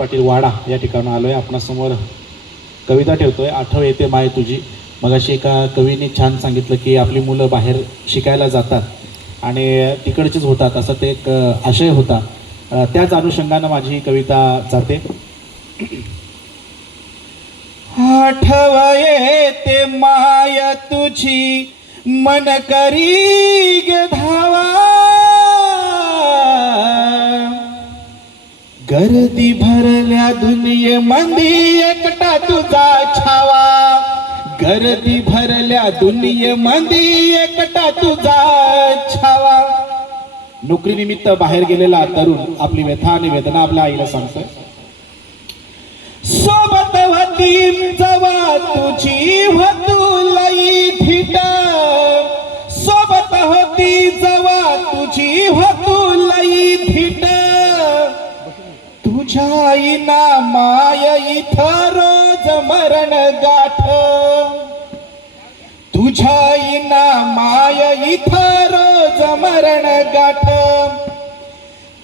पाटील वाडा या ठिकाणी आलोय. आपणासमोर कविता ठेवतोय. आठव येते माय तुझी. मगाशी एका कवीने छान सांगितलं की आपली मुलं बाहेर शिकायला जातात आणि तिकडचेच होतात, असा ते एक आशय होता. त्याच अनुषंगानं माझी ही कविता जाते. आठव येते माय तुझी, मन करी गे धावा, गर्दी भरल्या दुनियेमध्ये एकटा तुझा छावा, गर्दी भरल्या दुनियेमध्ये एकटा तुझा छावा. नोकरीनिमित्त बाहेर गेलेला तरुण आपली व्यथा आणि वेदना आपल्या आईला सांगतोय. सोबत होती जवा तुझी होतू लई धीट, सोबत होती जवा तुझी होतू लई धीट, तुझ्या आईना माय इथं रोज मरण गाठ, तुझ्या आईना माय इथं रोज मरण गाठ,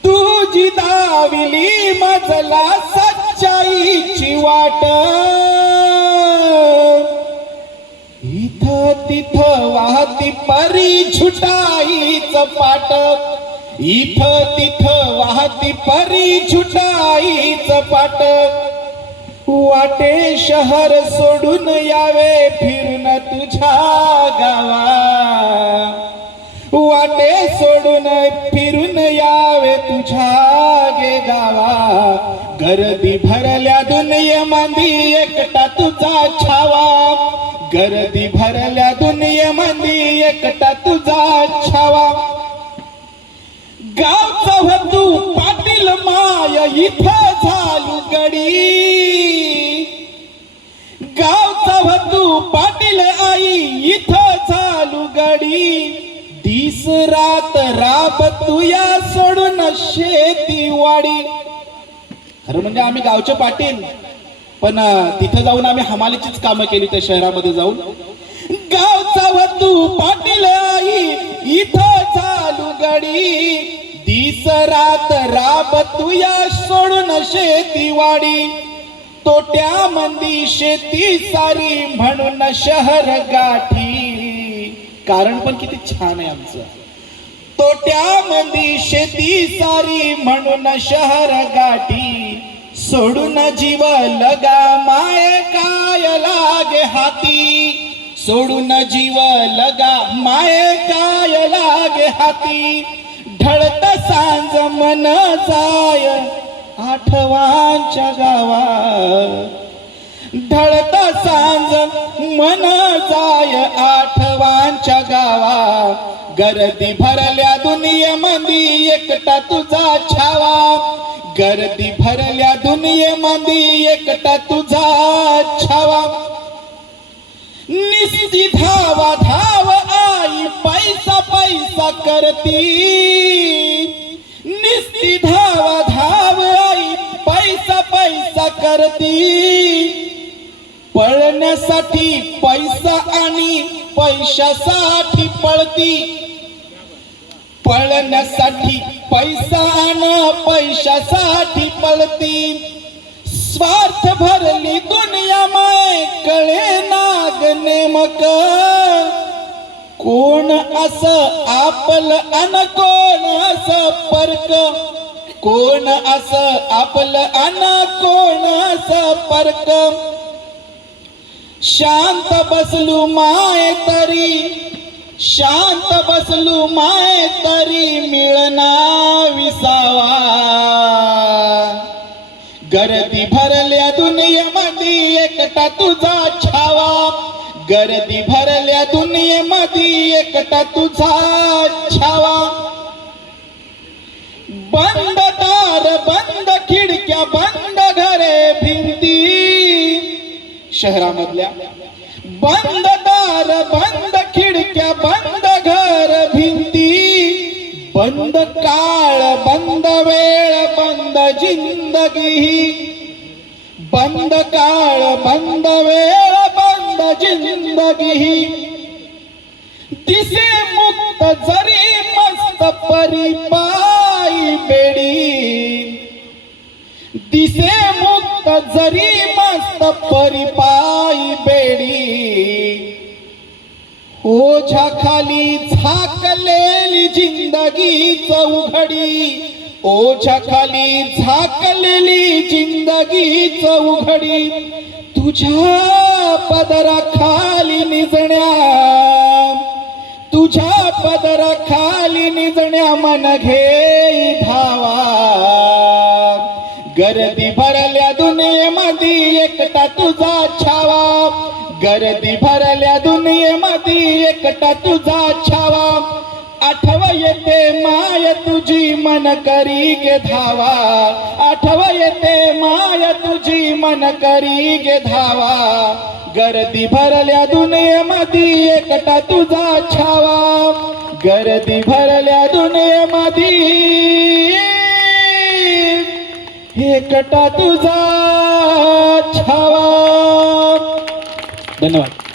तुझी दाविली मजला सच्चाईची वाट, इथं तिथं वाहती परी झुटाईच पाट, इथं तिथं वाहती परी झुटाईच पाट, वाटे शहर सोडून यावे फिरून तुझ्या गावा, वाटे सोडून फिरून यावे तुझ्या गे गावा, गर्दी भरल्या दुनियेमध्ये एकटा तुझा छावा, गर्दी भरल्या दुनियेमध्ये एकटा तुझा छावा. गावचा होतू पाटील माय इथं झालू गडी, गावचा होतू पाटील आई इथं झालू गडी, दिस रात राब तुया सोडून शेती वाडी. खरं म्हणजे आम्ही गावचे पाटील, पण तिथं जाऊन आम्ही हमालीचीच कामं केली त्या शहरामध्ये जाऊन. गावचा होतू पाटील आई इथं झालू गडी, दिस रात राब तुया सोडून शेती वाडी, तोट्यामंदी शेती सारी म्हणून शहर गाठी. कारण पण किती छान आहे आमचं. तोट्यामंदी शेती सारी म्हणून शहर गाठी, सोडून जीव लगा माय काय लागे हाती, सोडून जीव लगा माय काय लागे हाती, ढळत सांज मन जाय आठवांच्या गावा, ढळत सांज मन जाय आठवांच्या गावा, गर्दी भरल्या दुनियेमध्ये एकटा तुझा छावा, गर्दी भरल्या दुनियेमध्ये एकटा तुझा छावा. निस्ती धावा धाव आई पैसा पैसा करती, निस्ती धावा धाव आई पैसा पैसा करती, पळण्यासाठी पैसा आणि पैशासाठी पळती, पळण्यासाठी पैसा आणि पैशासाठी पळती, स्वार्थ भरली दुनिया माय कळे नाग नेमक, कोण असं आपलं अन कोण असं परक, कोण असं आपलं अन कोण असं परक, शांत बसलू माय तरी, शांत बसलू माय तरी मिळना विसावा, गर्दी भरल्या दुनियेमध्ये एकटा तुझा छावा, गर्दी भरल्या दुनियेमध्ये एकटा तुझा छावा. बंद दार बंद खिडक्या बंद घरे भिंती, शहरामधल्या बंद दार बंद खिडक्या बंद घर भिंती, बंद काळ बंद वेळ बंद जिंदगी, बंद काळ बंद वेळ बंद जिंदगी, दिसे मुक्त जरी मस्त परी पायी बेडी, दिसे मुक्त जरी मस्त परिपायी बेडी ओझ्या खाली झाकलेली जिंदगीच उघडी ओझ्या खाली झाकलेली जिंदगीच उघडी तुझ्या पदराखाली निजण्या तुझ्या पदराखाली निजण्या मन घे धावा गर्दी भरल्या दुनियेमध्ये एकटा तुझा छावा गर्दी भरल्या दुनियेमध्ये एकटा तुझा छावा आठव येते माय तुझी मन करी गे धावा आठव येते माय तुझी मन करी गे धावा गर्दी भरल्या दुनियेमध्ये एकटा तुझा छावा गर्दी भरल्या दुनियेमध्ये एकटा तुझा छावा. धन्यवाद.